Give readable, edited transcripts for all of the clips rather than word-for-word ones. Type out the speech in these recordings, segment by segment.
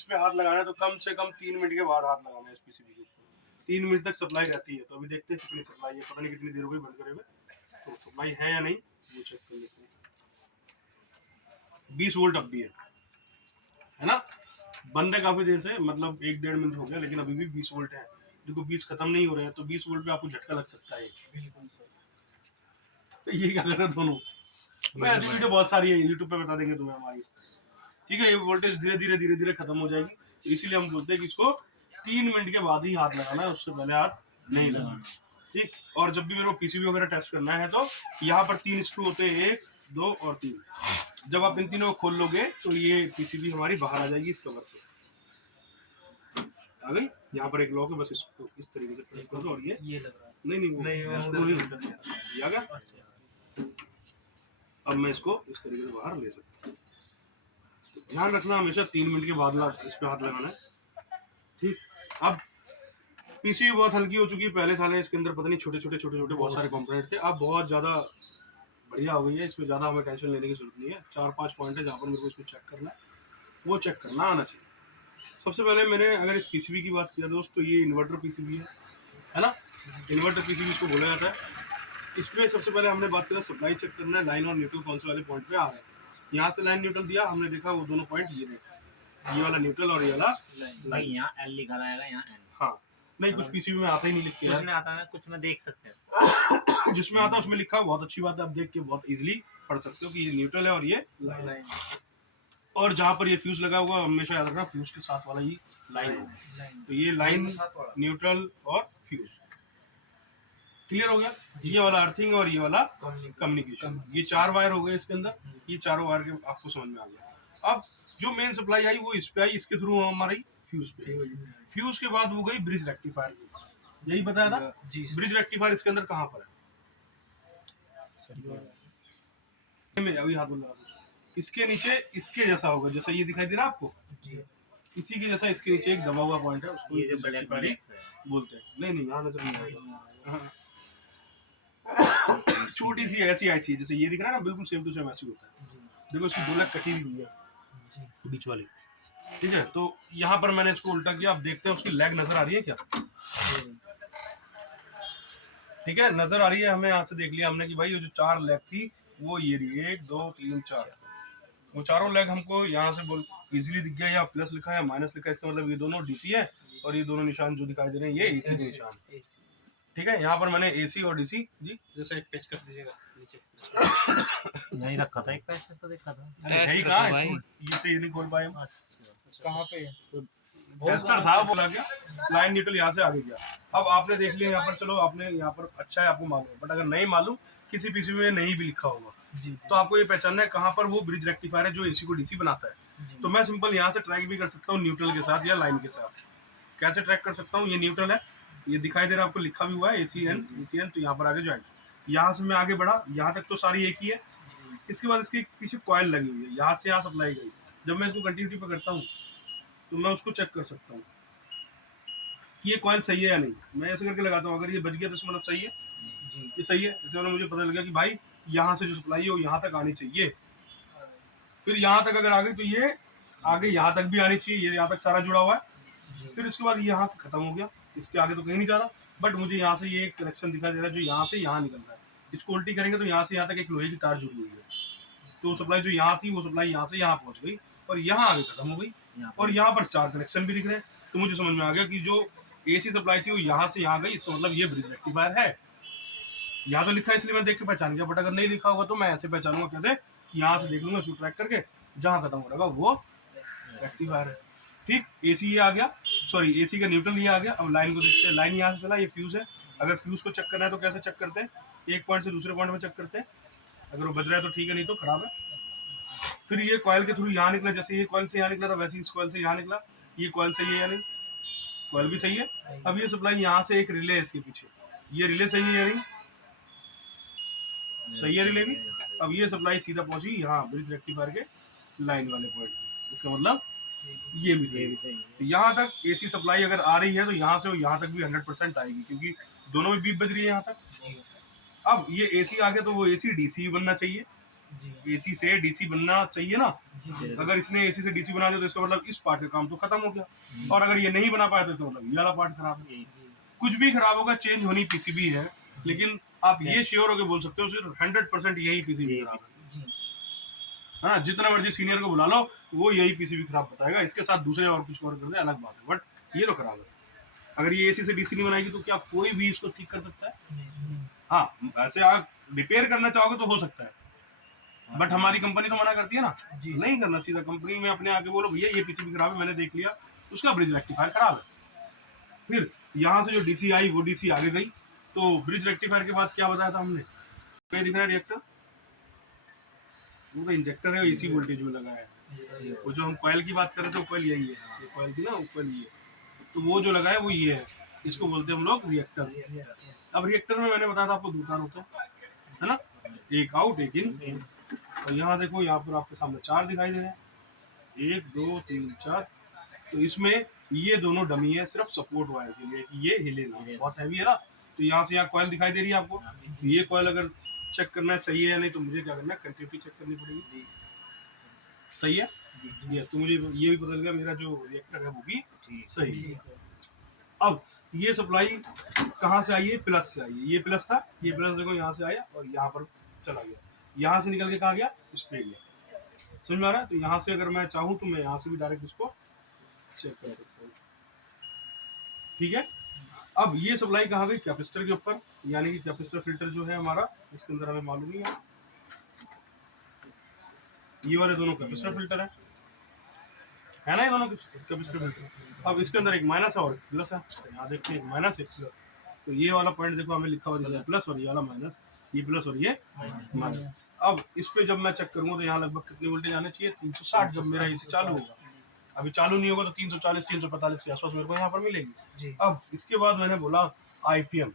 इस पे हाथ लगाना है तो कम से कम 3 मिनट के बाद हाथ लगाना है इस पीसीबी के ऊपर। 3 मिनट तक सप्लाई रहती है। तो अभी देखते हैं कितनी सप्लाई है, पता नहीं कितनी देर हो गई बंद करे हुए। तो सप्लाई है या नहीं वो चेक कर लेते हैं। 20 वोल्ट अब भी है ना। बंद है काफी देर से, मतलब 1-1.5 मिनट हो गया, लेकिन अभी भी 20 वोल्ट है। देखो 20 खत्म नहीं हो रहे हैं, तो 20 वोल्ट पे आपको झटका लग सकता है। बिल्कुल सर। तो ये क्या कर रहे हैं दोनों। मैं ऐसी वीडियो बहुत सारी है यूट्यूब पे, बता देंगे तुम्हें हमारी। ठीक है, ये वोल्टेज धीरे धीरे खत्म हो जाएगी, तो इसीलिए हम बोलते हैं कि इसको 3 मिनट के बाद ही हाथ लगाना है, उससे पहले हाथ नहीं लगाना। ठीक। और जब भी मेरे को पीसीबी वगैरह टेस्ट करना है तो यहाँ पर 3 स्क्रू होते हैं, 1, 2 और 3। जब आप इन तीनों को खोल लोगे तो ये पीसीबी हमारी बाहर आ जाएगी इस कवर से। आ गई। यहाँ पर एक लॉक है, बस इसको इस तरीके से प्रेस कर दो और ये लग रहा है। नहीं वो ये आ गया। अब मैं इसको इस तरीके से बाहर ले सकता हूँ। ध्यान रखना हमेशा 3 मिनट के बाद इस पे हाथ लगाना है। ठीक। अब पीसीबी बहुत हल्की हो चुकी है, पहले साल है इसके अंदर पता नहीं छोटे बहुत सारे कंपोनेंट थे, अब बहुत ज्यादा बढ़िया हो गई है। इसमें ज्यादा हमें टेंशन लेने की जरूरत नहीं है। 4-5 पॉइंट है जहाँ पर मेरे को इसको चेक करना है, वो चेक करना आना चाहिए। सबसे पहले मैंने अगर इस पीसीबी की बात किया दोस्त, तो ये इन्वर्टर पीसीबी है ना। इन्वर्टर पीसीबी इसको बोला जाता है। इसमें सबसे पहले हमने बात किया सप्लाई चेक करना है, लाइन और न्यूट्रल कौन से वाले पॉइंट पे आ रहा है। यहाँ से लाइन न्यूट्रल दिया, हमने देखा वो दोनों पॉइंट ये वाला न्यूट्रल और ये वाला लाइन। यहाँ एल लिखा रहेगा, यहाँ एन। हाँ नहीं, कुछ पीसीबी में आता ही नहीं लिख के, कुछ में आता है, कुछ में देख सकते हैं। जिसमें आता है उसमें लिखा, बहुत अच्छी बात है, आप देख के बहुत इजीली पढ़ सकते हो कि ये न्यूट्रल है और ये लाइन। और जहाँ पर ये फ्यूज लगा हुआ हमेशा याद रखना, फ्यूज के साथ वाला ही लाइन है। तो ये लाइन, न्यूट्रल और फ्यूज। क्लियर हो गया। ये वाला अर्थिंग और ये वाला कम्युनिकेशन। ये 4 वायर हो गए इसके अंदर। ये चारों वायर के आपको समझ में आ गया। अब जो मेन सप्लाई आई वो इस पे आई, इसके थ्रू हमारी फ्यूज पे। फ्यूज के बाद वो गई ब्रिज रेक्टिफायर। यही बताया था जी। ब्रिज रेक्टिफायर इसके अंदर कहाँ पर है? अभी हाथ बोल रहा, इसके नीचे इसके जैसा होगा, जैसा ये दिखाई दे रहा है आपको जी। इसी के जैसा इसके नीचे एक दबा हुआ पॉइंट है, उसको ये रेक्टिफायर बोलते हैं। नहीं यहाँ नजर नहीं आएगा। छोटी सी ऐसी है जैसे ये दिख रहा है ना, बिल्कुल सेम टू सेम ऐसी होता है। देखो इसकी 2 लाख कटी हुई है बीच वाली। ठीक है, तो यहाँ पर मैंने इसको उल्टा किया। अब देखते हैं उसकी लेग नजर आ रही है क्या। ठीक है, नजर आ रही है हमें। यहाँ से देख लिया हमने कि भाई ये जो 4 लेग थी वो ये रही, 1 2 3 4। वो चारों लेग हमको यहाँ से बोल इजीली दिख गया। या प्लस लिखा है माइनस लिखा है, इसका मतलब ये दोनों डीसी है और ये दोनों निशान जो दिखाई दे रहे हैं ये एसी के निशान। ठीक है, यहाँ पर मैंने एसी और डीसी जी जैसे एक पेच कर दीजिएगा नीचे। यहीं रखा था एक पेच तो देखा था। यही कहाँ है ये से ये नहीं खोल पाए। कहाँ पे टेस्टर था वो लग गया। लाइन न्यूट्रल यहाँ से आगे गया। अब आपने देख लिया यहाँ पर, चलो आपने यहाँ पर अच्छा है आपको मालूम, बट अगर नहीं मालूम, किसी पीसीबी में नहीं भी लिखा होगा जी, तो आपको ये पहचानना है कहाँ पर वो ब्रिज रेक्टिफायर है जो एसी को डीसी बनाता है। तो मैं सिंपल यहाँ से ट्रैक भी कर सकता हूँ न्यूट्रल के साथ या लाइन के साथ। कैसे ट्रैक कर सकता हूँ, ये न्यूट्रल है, ये दिखाई दे रहा है आपको, लिखा भी हुआ है ACN। तो यहाँ पर आगे ज्वाइंट, यहाँ से मैं आगे बढ़ा, यहाँ तक तो सारी एक ही है। इसके बाद इसके पीछे कॉइल लगी हुई है, यहाँ से यहाँ सप्लाई गई। जब मैं इसको कंटिन्यूटी पर करता हूँ तो मैं उसको चेक कर सकता हूँ कि ये कॉइल सही है या नहीं। मैं ऐसे करके लगाता हूँ, अगर ये बच गया तो इसका मतलब सही है जी, ये सही है। जैसे मुझे पता लग गया कि भाई यहाँ से जो सप्लाई है वो यहाँ तक आनी चाहिए, फिर यहाँ तक अगर आ गई तो ये आगे यहाँ तक भी आनी चाहिए, ये यहाँ तक सारा जुड़ा हुआ है। फिर इसके बाद ये यहाँ खत्म हो गया, इसके आगे तो कहीं नहीं जा रहा, बट मुझे यहाँ से ये कनेक्शन दिखाई दे रहा है जो यहाँ से यहाँ निकल रहा है। इसको उल्टी करेंगे तो यहाँ से यहाँ तक एक लोहे की तार जुड़ी हुई है, तो सप्लाई जो यहाँ थी वो सप्लाई यहाँ से यहाँ पहुँच गई और यहाँ आगे खत्म हो गई। और यहाँ पर 4 कनेक्शन भी दिख रहे हैं। तो मुझे समझ में आ गया कि जो एसी सप्लाई थी वो यहाँ से यहाँ गई, इसका मतलब ये ब्रिज रेक्टिफायर है। यहाँ तो लिखा है इसलिए मैं देख के पहचान गया, बट अगर नहीं लिखा होगा तो मैं ऐसे पहचानूंगा कैसे, यहाँ से देख लूंगा इसको ट्रैक करके, जहाँ खत्म हो रहेगा वो रेक्टिफायर है। ठीक, एसी ये आ गया, सॉरी एसी का न्यूट्रल ये आ गया। अब लाइन को देखते हैं, लाइन यहाँ से चला, ये फ्यूज है। अगर फ्यूज को चेक करना है तो कैसे चेक करते हैं, एक पॉइंट से दूसरे पॉइंट में चेक करते हैं, अगर वो बज रहा है तो ठीक है, नहीं तो खराब है। फिर ये कॉइल के थ्रू यहाँ निकला, जैसे ये कॉइल से यहाँ निकला था वैसे इस कॉइल से यहाँ निकला। ये कॉइल सही है या नहीं, कॉइल भी सही है। अब ये सप्लाई यहाँ से एक रिले है इसके पीछे, ये रिले सही है या नहीं, सही है रिले भी। अब ये सप्लाई सीधा पहुंची यहाँ ब्रिज रेक्टिफायर के लाइन वाले पॉइंट पे, इसका मतलब ये भी सही है। यहाँ तक एसी सप्लाई अगर आ रही है तो यहाँ से वो यहाँ तक भी 100% आएगी, क्योंकि दोनों में बीप बज रही है यहाँ तक। अब ये एसी आ गया तो वो एसी डीसी बनना चाहिए, एसी से डीसी बनना चाहिए ना। अगर इसने एसी से डीसी बना दिया तो इसका मतलब इस पार्ट का काम तो खत्म हो गया। और अगर ये नहीं बना पाया तो इसका मतलब ये वाला पार्ट खराब है। कुछ भी खराब होगा, चेंज होनी पीसीबी है, लेकिन आप ये श्योर होकर बोल सकते हो सिर्फ 100% यही पीसीबी खराब है। हाँ, जितना मर्जी सीनियर को बुला लो, वो यही पीसीबी खराब बताएगा। इसके साथ दूसरे और कुछ और कर दे, अलग बात है, बट ये तो खराब है। अगर ये एसी से डीसी नहीं बनाएगी तो क्या कोई भी इसको ठीक कर सकता है? हाँ, ऐसे आप रिपेयर करना चाहोगे तो हो सकता है, बट हमारी कंपनी तो मना करती है ना जी, नहीं करना। सीधा कंपनी में अपने आके बोलो भैया ये पीसीबी खराब है, मैंने देख लिया, उसका ब्रिज रेक्टिफायर खराब है। फिर यहाँ से जो डीसी आई वो डीसी आगे गई, तो ब्रिज रेक्टिफायर के बाद क्या बताया था हमने, क्या दिख रहा है रिएक्टर, वो तो इंजेक्टर है, एसी वोल्टेज में लगा है। वो जो हम कॉइल की बात कर रहे थे वो कॉइल यही है, ये कॉइल थी ना, वो कॉइल ये, तो वो जो लगा है वो ये है, इसको बोलते हैं हम लोग रिएक्टर। अब रिएक्टर में मैंने बताया था आपको दो तार होते हैं, है ना, एक आउट एक इन। और यहाँ देखो, यहाँ पर आपके सामने 4 दिखाई दे रहे हैं, 1 2 3 4। तो इसमें ये दोनों डमी है सिर्फ सपोर्ट वायर के लिए कि ये हिले ना, बहुत हैवी है ना। तो यहाँ से यहाँ कॉइल दिखाई दे रही है आपको, तो ये कॉइल अगर चेक करना है सही है या नहीं, तो मुझे क्या करना है, कंटिन्यूटी चेक करनी पड़ेगी। सही है, यस, तो मुझे ये भी पता लगा मेरा जो रिएक्टर है वो भी सही है। अब ये सप्लाई कहाँ से आई है, प्लस से आई है। ये प्लस था, ये प्लस देखो यहाँ से आया और यहाँ पर चला गया, यहाँ से निकल के कहाँ गया, इस पे गया। समझ में आ रहा है? तो यहाँ से अगर मैं चाहूँ तो मैं यहाँ से भी डायरेक्ट इसको चेक कर सकता हूँ, ठीक है। अब ये सप्लाई कहाँ गई, कैपेसिटर के ऊपर, यानी कि कैपेसिटर फिल्टर जो है हमारा, इसके अंदर हमें मालूम नहीं है, ये वाले दोनों कैपेसिटर फिल्टर है ना, ये दोनों कैपेसिटर फिल्टर। अब इसके अंदर एक माइनस है और प्लस है, यहाँ देखते हैं माइनस एक प्लस। तो ये वाला पॉइंट देखो हमें लिखा हुआ है प्लस, और ये वाला माइनस, ये प्लस और ये माइनस। अब इस पे जब मैं चेक करूंगा तो यहाँ लगभग कितने वोल्टेज आने चाहिए, 360। जब मेरा एसी चालू होगा, अभी चालू नहीं होगा तो 340 345 के आसपास मेरे को यहाँ पर मिलेगी। अब इसके बाद मैंने बोला आईपीएम,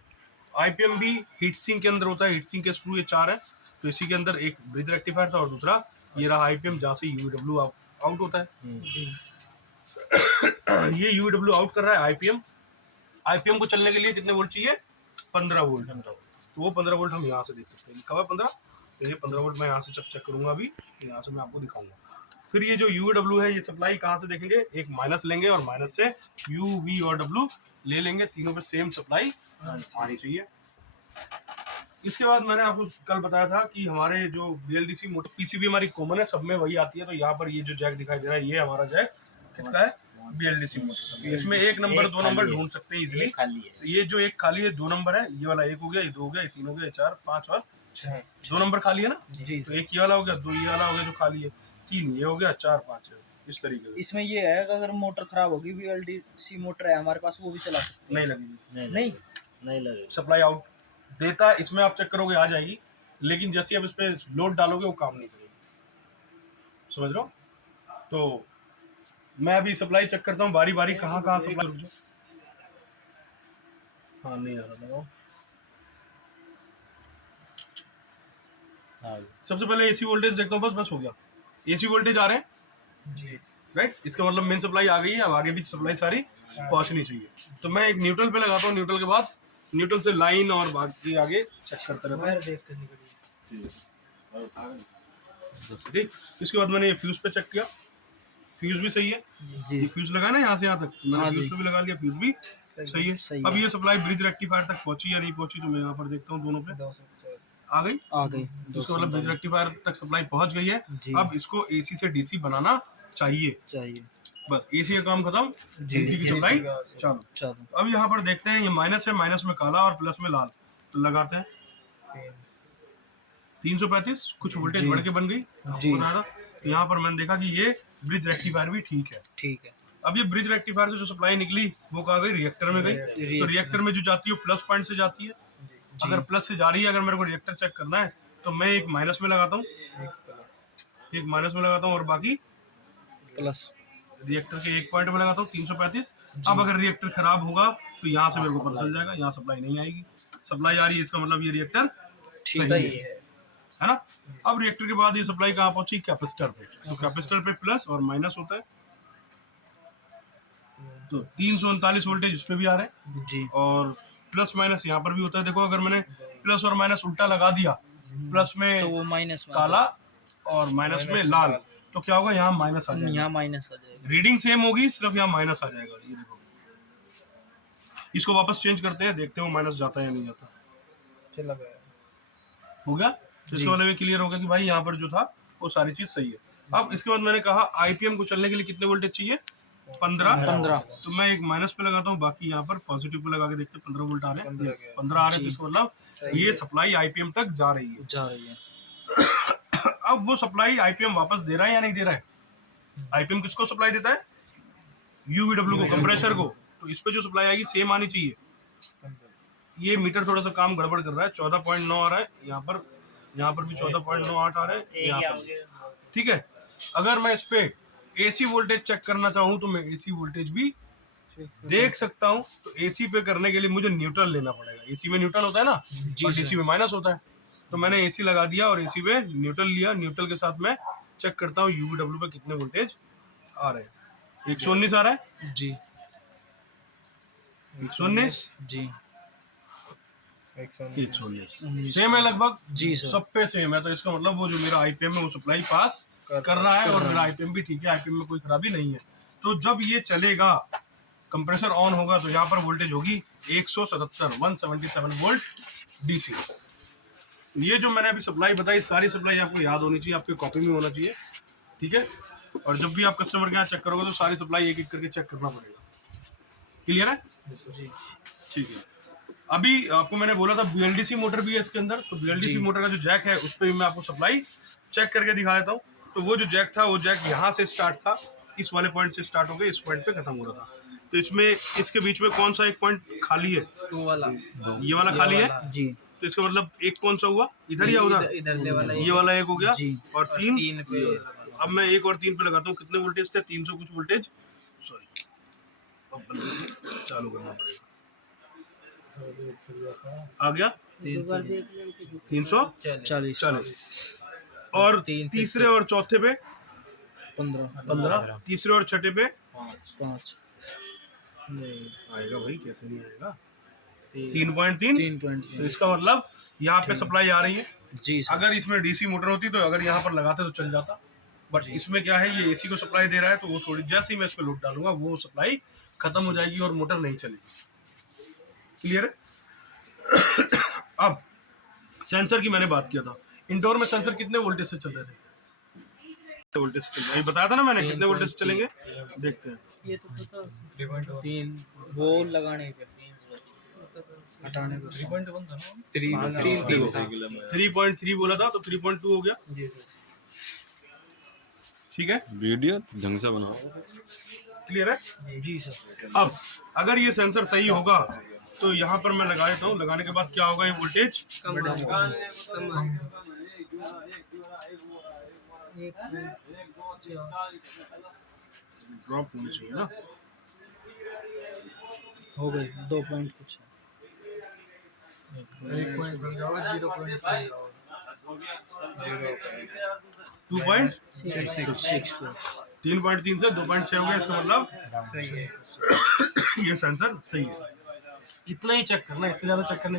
आईपीएम भी हीट सिंक के अंदर होता है, हीट सिंक के स्क्रू ये 4 है। तो इसी के अंदर एक ब्रिज रेक्टिफायर था और दूसरा ये रहा आईपीएम, जहाँ से यूडब्ल्यू आउट होता है। ये यूडब्ल्यू आउट कर रहा है आईपीएम। आईपीएम को चलने के लिए कितने वोल्ट चाहिए, 15 वोल्ट। तो वो 15 वोल्ट हम यहाँ से देख सकते हैं, लिखा हुआ 15। तो ये 15 वोल्ट मैं यहाँ से चेक करूंगा, अभी यहाँ से मैं आपको दिखाऊंगा। फिर ये जो यूडब्ल्यू है, ये सप्लाई कहाँ से देखेंगे, एक माइनस लेंगे और माइनस से यू वी और डब्ल्यू ले लेंगे, तीनों पे सेम सप्लाई आनी चाहिए। इसके बाद मैंने आपको कल बताया था कि हमारे जो बीएलडीसी मोटर पीसीबी हमारी कॉमन है, सब में वही आती है। तो यहाँ पर ये जो जैक दिखाई दे रहा है, ये हमारा जैक किसका है, बीएलडीसी मोटर। इसमें 1 नंबर 2 नंबर ढूंढ सकते हैं इजीली। ये जो एक खाली है 2 नंबर है, ये वाला 1 हो गया, ये 2 हो गया, ये 3 हो गया, 4 5 और 6, 2 नंबर खाली है ना जी। तो एक ये वाला हो गया, 2 ये वाला हो गया जो खाली है, 3 ये हो गया, 4 5 है, इस तरीके से। इसमें ये है कि अगर मोटर खराब होगी, बीएलडीसी मोटर है हमारे पास, वो भी चला सकते नहीं लगेगी, नहीं लगेगी, सप्लाई आउट देता है। इसमें आप चेक करोगे आ जाएगी, लेकिन जैसे आप इस पे लोड डालोगे वो काम नहीं करेगी, समझ लो। तो मैं अभी सप्लाई चेक करता हूँ बारी बारी, कहाँ कहाँ सप्लाई। हाँ नहीं आ रहा था। सबसे पहले एसी वोल्टेज देखता हूँ, बस हो गया, एसी वोल्टेज आ रहे हैं जी, राइट। इसका मतलब मेन सप्लाई आ गई है, अब आगे भी सप्लाई सारी पहुंचनी चाहिए। तो मैं एक न्यूट्रल पे लगाता हूँ, न्यूट्रल के बाद न्यूट्रल से लाइन और बाकी आगे चेक करते रहता हूँ, ठीक। इसके बाद मैंने ये फ्यूज पे चेक किया, फ्यूज भी सही है जी, फ्यूज लगा ना यहाँ से यहाँ तक, मैंने फ्यूज पे भी लगा लिया, फ्यूज भी सही है। अब ये सप्लाई ब्रिज रेक्टिफायर तक पहुंची या नहीं पहुंची, तो मैं यहाँ पर देखता हूँ दोनों पे आ गई। इसका मतलब ब्रिज रेक्टिफायर तक सप्लाई पहुंच गई है। अब इसको एसी से डीसी बनाना चाहिए, बस एसी का काम खत्म, एसी की सप्लाई चालू। अब यहाँ पर देखते हैं, ये माइनस है, माइनस में काला और प्लस में लाल, तो लगाते हैं 335, कुछ वोल्टेज बढ़ के बन गई जी। यहाँ पर मैंने देखा कि ये ब्रिज रेक्टिफायर भी ठीक है। अब ये ब्रिज रेक्टिफायर से जो सप्लाई निकली वो कहाँ गई, रिएक्टर में गई। तो रिएक्टर में जो जाती है प्लस पॉइंट से जाती है, अगर प्लस से जा रही है, अगर मेरे को रिएक्टर चेक करना है तो मैं एक माइनस में लगाता हूँ, और बाकी प्लस रिएक्टर के एक पॉइंट में लगाता हूँ 335। अब अगर रिएक्टर खराब होगा तो यहाँ से मेरे को पता चल जाएगा, यहाँ सप्लाई नहीं आएगी, सप्लाई आ रही है, इसका मतलब ये रिएक्टर सही है ना। अब रिएक्टर के बाद ये सप्लाई कहाँ पहुंची, कैपेसिटर पे। तो कैपेसिटर पे प्लस और माइनस होता है, तो 339 वोल्टेज इस पे भी आ रहे हैं जी, और प्लस माइनस यहाँ पर भी होता है। देखो अगर मैंने प्लस और माइनस उल्टा लगा दिया, प्लस में तो वो माइनस काला और माइनस में लाल, तो क्या होगा, यहाँ माइनस आ जाएगा। यहाँ माइनस आ जाएगा। रीडिंग सेम होगी, सिर्फ यहाँ माइनस आ जाएगा। ये देखो, इसको वापस चेंज करते हैं, देखते हैं वो माइनस जाता है या नहीं जाता। चला गया। हो गया, तो इसके वाले में क्लियर हो गया कि भाई यहाँ पर जो था वो सारी चीज सही है। अब इसके बाद मैंने कहा आईपीएम को चलने के लिए कितने वोल्टेज चाहिए, 15। तो मैं एक माइनस पे लगाता हूँ, बाकी यहाँ पर पॉजिटिव पे लगा के देखते हैं 15 वोल्ट आ रहे हैं। 15 आ रहे हैं, तो इसका मतलब ये सप्लाई आईपीएम तक जा रही है। अब वो सप्लाई आईपीएम वापस दे रहा है या नहीं दे रहा है। आईपीएम किसको सप्लाई देता है, यूवीडब्ल्यू को, कंप्रेसर को। तो इस पे जो सप्लाई आएगी सेम आनी चाहिए। ये मीटर थोड़ा सा काम गड़बड़ कर रहा है, 14.9 आ रहा है यहाँ पर भी 14.98 आ रहा है यहाँ पर, ठीक है। अगर मैं इस पे एसी वोल्टेज चेक करना चाहूँ तो मैं एसी वोल्टेज भी देख सकता हूँ। तो एसी पे करने के लिए मुझे न्यूट्रल लेना पड़ेगा। एसी में न्यूट्रल होता है ना, और डीसी में माइनस होता है। तो मैंने एसी लगा दिया और एसी पे न्यूट्रल लिया। न्यूट्रल के साथ मैं चेक करता हूँ यूवीडब्ल्यू पे कितने वोल्टेज आ रहे हैं। 119 आ रहा है जी, 119 जी, 119 सेम है लगभग जी सर। सब पे सेम है। तो इसका मतलब वो जो मेरा आईपीएम है वो सप्लाई पास कर रहा है, और मेरा आईपीएम भी ठीक है, आईपीएम में कोई खराबी नहीं है। तो जब ये चलेगा, कंप्रेसर ऑन होगा, तो यहाँ पर वोल्टेज होगी 177 वोल्ट डीसी। ये जो मैंने अभी सप्लाई बताई, सारी सप्लाई आपको याद होनी चाहिए, आपकी कॉपी में होना चाहिए, ठीक है। और जब भी आप कस्टमर के यहाँ चेक करोगे तो सारी सप्लाई एक एक करके चेक करना पड़ेगा। क्लियर है जी, ठीक है। अभी आपको मैंने बोला था बीएलडीसी मोटर भी है इसके अंदर। तो बीएलडीसी मोटर का जो जैक है उस पर भी मैं आपको सप्लाई चेक करके दिखा देता हूँ। तो वो जो जैक था, वो जैक यहाँ से स्टार्ट था, इस वाले पॉइंट से स्टार्ट हो गया, इस पॉइंट पे खत्म हो रहा था। तो इसमें इसके बीच में कौन सा एक पॉइंट खाली है, ये वाला खाली है। जी, तो इसका मतलब एक कौन सा हुआ, इधर या उधर, ये वाला एक हो गया, और 3 पे। अब मैं 1 और 3 पे लगाता हूँ। कितने वोल्टेज थे, 300 कुछ वोल्टेज, सॉरी अब चालू करना पड़ेगा। आ गया 340। और तीसरे और चौथे पे 15, तीसरे और छठे पे 5 आएगा भाई, कैसे नहीं आएगा, 3.3। 3.3। तो इसका मतलब यहाँ पे सप्लाई आ रही है जी सर। अगर इसमें डीसी मोटर होती तो अगर यहाँ पर लगाते तो चल जाता, बट इसमें क्या है, ये एसी को सप्लाई दे रहा है, तो वो थोड़ी जैसे ही मैं इस पे लोड डालूंगा वो सप्लाई खत्म हो जाएगी और मोटर नहीं चलेगी। क्लियर है। अब सेंसर की मैंने बात किया था, इंडोर में सेंसर कितने वोल्टेज से चल रहे थे, वोल्टेज से चल रहे, बताया था ना मैंने कितने वोल्टेज से चलेंगे, देखते हैं। ये तो 3 वो लगाने पे हटाने पे 3.1 था ना, 3.3 बोला था, तो 3.2 हो गया। जी सर। ठीक है, वीडियो ढंग से बनाओ। क्लियर है। जी सर। अब अगर ये सेंसर सही होगा तो यहाँ पर मैं लगा देता हूँ। लगाने के बाद क्या होगा, ये वोल्टेज ड्रॉप होनी चाहिए ना, हो गई 2 पॉइंट कुछ 2.6 3.3 से 2.6 हो गया। इसका मतलब सही है। ये सेंसर सही है। इतना ही चेक करना है, इससे ज्यादा चेक करने